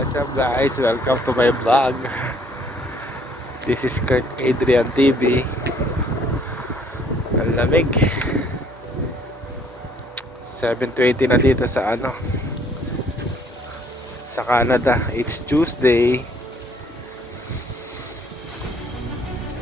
What's up guys? Welcome to my vlog. This is Kurt Adrian TV. Ang lamig. 7:20 na dito sa sa Canada. It's Tuesday.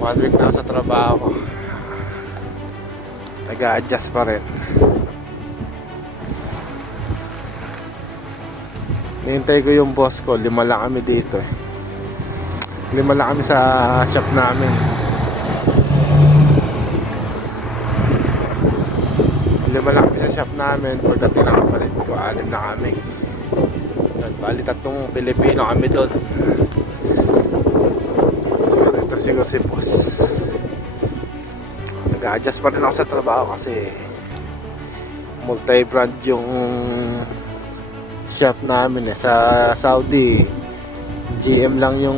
1 week na sa trabaho. Nag-a-adjust pa rin. Nihintay ko yung boss ko. 5 lang kami dito 5 lang kami sa shop namin. 5 lang kami sa shop namin. Pagdating ng kapatid ko 6 na kami. Bali 3 Pilipino kami doon. Siguro si boss. Nag-a-adjust pa rin ako sa trabaho kasi multi-brand yung shop namin sa Saudi. GM lang yung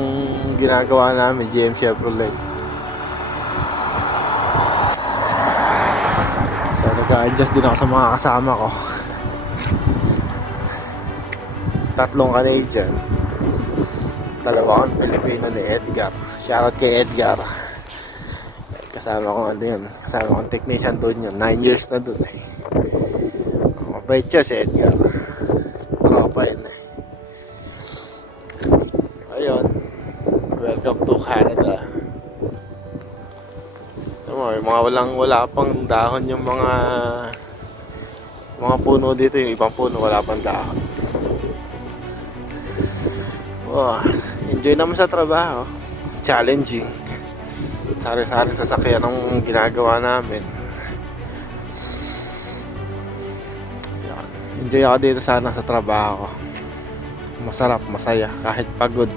ginagawa namin, GM Chevrolet. So nag-a-adjust din ako sa mga kasama ko. 3 Canadian, 2 Pilipino ni Edgar. Shoutout kay Edgar. Kasama ko kasama kong technician doon yun. 9 years na doon Mabait siya si Edgar. Tropa yun Ayun, welcome to Canada. Yung mga wala pang dahon yung mga puno dito. Yung ibang puno wala pang dahon. Enjoy naman sa trabaho. Challenging. Sari-sari sasakyan ang ginagawa namin. Enjoy ako dito sana sa trabaho. Masarap, masaya, kahit pagod.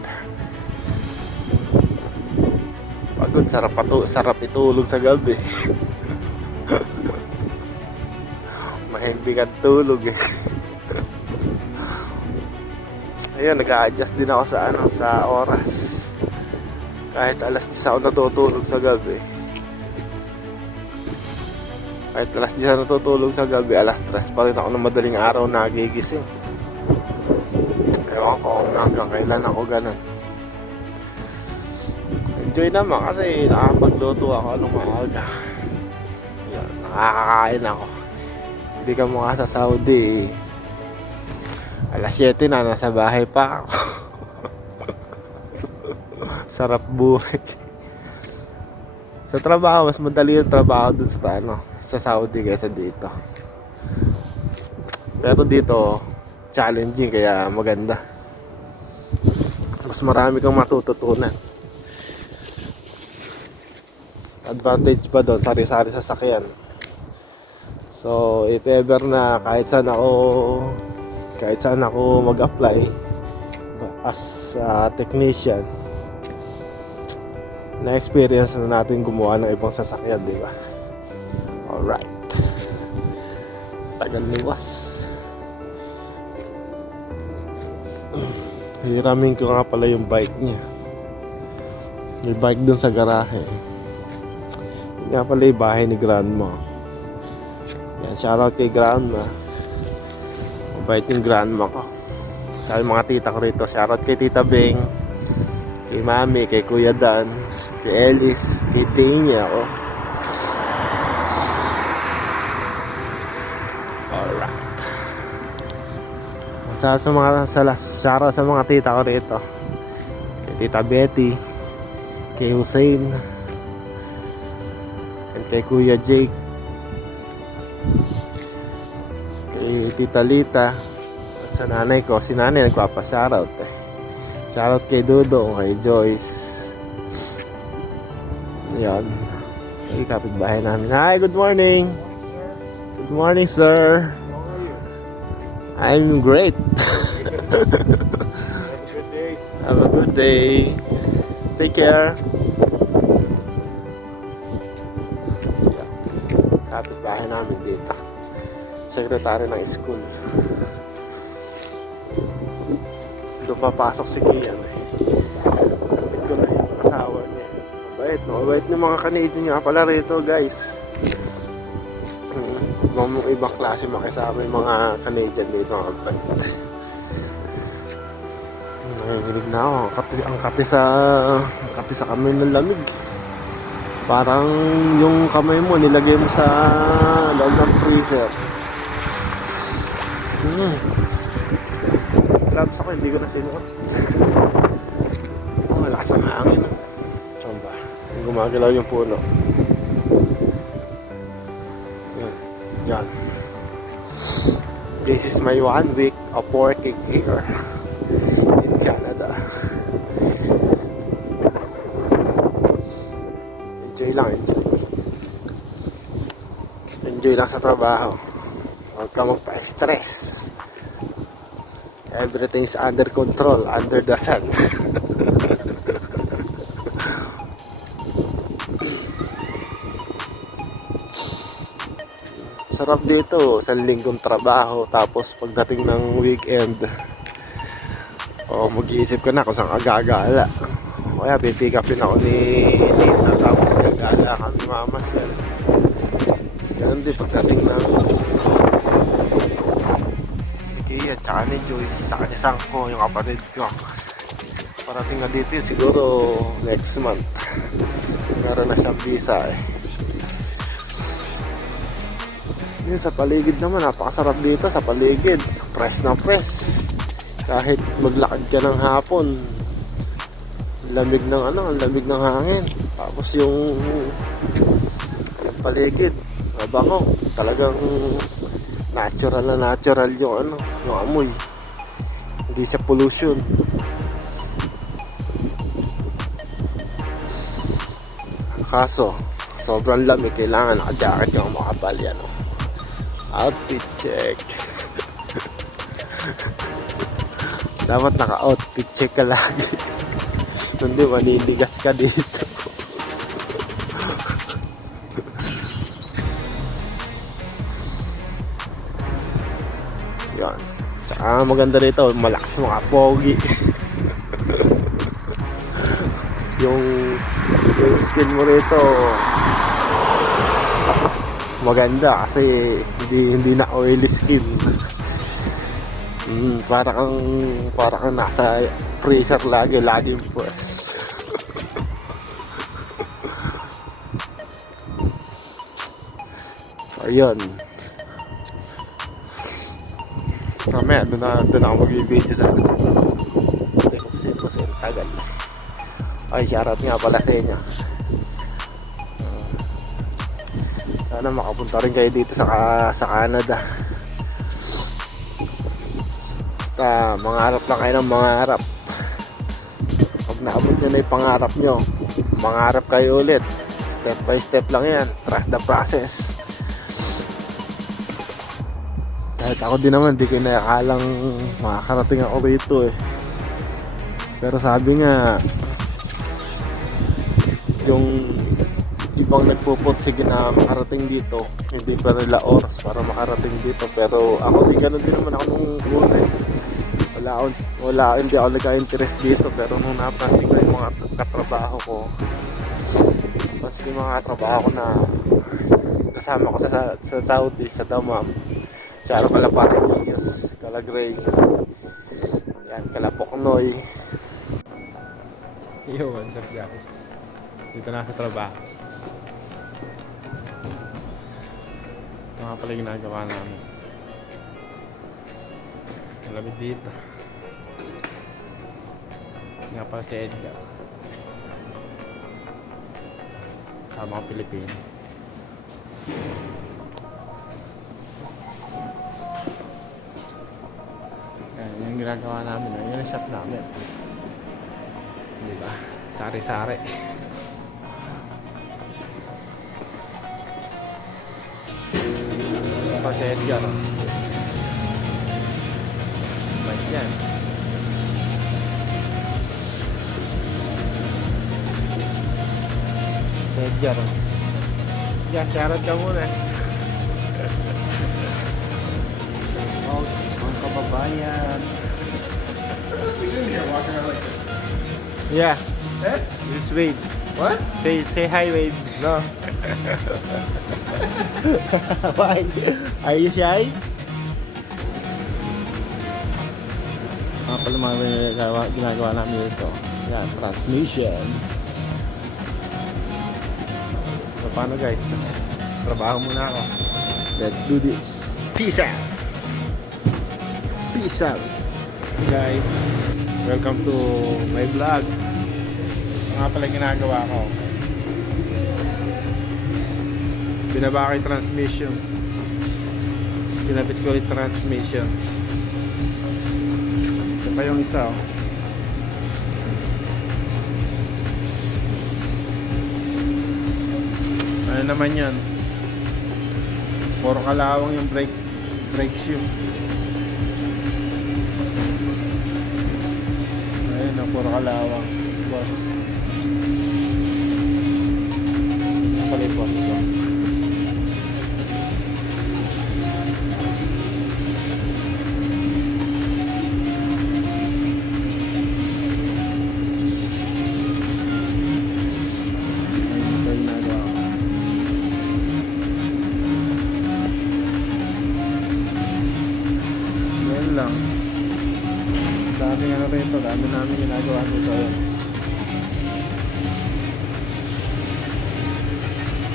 Sarap itulog sa gabi. Mahimbing ang tulog Ayun, nag-a-adjust din ako sa oras. Kahit alas 10 ako natutulog sa gabi. Alas 3 pa rin ako ng madaling araw nagigising. Ewan ko kung hanggang kailan ako ganun. Enjoy naman kasi nakapagluto ako ng maaga. Yan, nakakakain ako. Hindi ka mukha sa Saudi. Alas 7 na, nasa bahay pa ako. Sarap buhay. Sa trabaho, mas madali yung trabaho dun sa Saudi kaysa dito. Pero dito, challenging kaya maganda. Mas marami kang matututunan. Advantage pa doon, sari-sari sasakyan. So, if ever na kahit saan ako mag-apply as a technician, na-experience na natin gumawa ng ibang sasakyan, di ba? Alright. Tagal liwas. Hiramin ko nga pala yung bike niya. May bike dun sa garahe. Yun nga pala yung bahay ni Grandma. Yan, shoutout kay Grandma. Mabait yung Grandma ko. Sa mga tita ko rito, shoutout kay Tita Beng, kay Mami, kay Kuya Dan, kay Ellis, kay Tanya ako. Alright. Shoutout sa mga tita ko rito. Kay Tita Betty, kay Hussein, and kay Kuya Jake, kay Tita Lita, at sa nanay ko. Si nanay nagpapa-shoutout Shoutout kay Dudong, kay Joyce. Ayan. Ay, kapitbahay namin. Hi, good morning. Good morning, sir. I'm great. Have a good day. Take care. Ayan. Kapitbahay namin dito. Secretary ng school. Doon papasok si Kian Kapit ko na yung asawa niya. Mabait ng mga Canadian nga pala rito, guys. Mga ibang klase makisama yung mga Canadian dito. Mabait. Nanginginig na ako. Ang kati sa kamay ng lamig. Parang yung kamay mo nilagay mo sa loob ng freezer. Gloves ako, hindi ko na sinuot. Oh, malakas ang hangin. Saan ba? Gumagalaw yung puno. Yan. This is my 1 week of working here in Canada. Enjoy lang, enjoy. Enjoy lang sa trabaho. Huwag ka magpa-stress. Everything's under control, under the sun. Sarap dito, isang linggong trabaho, tapos pagdating ng weekend, mag-iisip ka na kung saan ka gagala. Kaya pipick upin ako ni Nita, tapos gagala kami mamasyal. Ganun din pagdating ng Kia, tsaka ni Joyce, tsaka ni Sangko, yung kapatid ko. Parating na dito yun siguro next month. Meron na siyang visa eh. Yun, sa paligid naman, napakasarap dito sa paligid. Fresh na fresh. Kahit maglakad ka ng hapon, lamig ng hangin. Tapos yung paligid, mabango. Talagang natural na natural yung amoy. Hindi siya pollution. Kaso, sobrang lamig, kailangan naka-jacket yung makapal yan. Outfit check. Dapat naka-outfit check ka lagi. Hindi, maninigas ka dito. Yan. Tsaka maganda rito, malakas mga pogi. yung skin mo rito maganda kasi hindi na oily skin. Para kang nasa freezer laging fresh. Ayun. Mamaya doon ako mag-video sa akin. Hindi ko kasi tagal. Ay, shoutout nga pala sa inyo. Sana makapunta rin kayo dito sa Canada. Basta mangarap lang kayo ng mangarap. Pag naabot nyo na yung pangarap nyo, mangarap kayo ulit. Step by step lang yan. Trust the process. Kahit ako din naman, di ko inakalang makakarating ako rito eh. Pero sabi nga, yung ibang nagpupursige na makarating dito, hindi pa nila oras para makarating dito. Pero ako din, ganun din naman ako nung una eh. Hindi ako nagka-interest dito. Pero nung napansin ko yung mga katrabaho ko, tapos yung mga katrabaho ko na kasama ko sa Saudi, sa Damam, sa Kalapate, Julius, Kalagray, yan, Kalapoknoy. Yo, what's up guys? Dito na sa trabaho. Ito nga pala yung ginagawa namin. Malamig dito. Nga pala si Edgar. Sa mga Pilipino. Yan yung ginagawa namin. Yan yung shop namin. Diba? Sari-sari. Ito si Edgar. Ba't yan? Si Edgar. Yeah, shoutout ka muna. Mga kababayan. Yeah. Eh? This Wade. What? Say hi, Wade. No. Why? Are you shy? Mga pala mga ginagawa namin ito. Yan, transmission. So paano guys? Trabaho muna ako. Let's do this. Peace out! Peace out! Guys, welcome to my vlog. Mga pala ginagawa ko. Binaba ko yung transmission. Kinabit ko yung transmission. Ito pa yung isa, oh. Ano naman yan? Puro kalawang yung brake shoe. Ayun, oh, puro kalawang. Boss. Ano pala yung boss ko? Lang. Daming ano rito, dami namin ginagawa dito.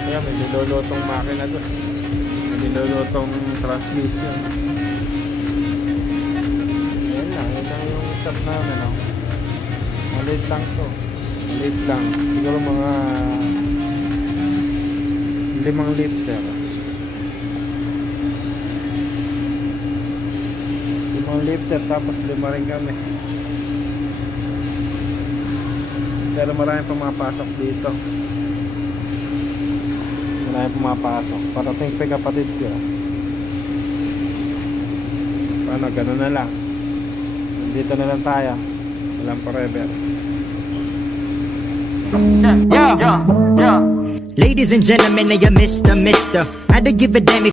Kaya may nilolotong makina doon. May nilolotong transmission. Ayan lang, yun lang yung shop namin, no? Maliit lang to. Maliit lang. Siguro mga 5 liter. 5 liter, tapos 5 rin kami. Pero maraming pumapasok dito. Maraming pumapasok. Parating pa yung kapatid ko. Paano, ganun na lang. Dito na lang tayo. Walang forever. Yeah. Ladies and gentlemen, I am Mr. Had to give a damn if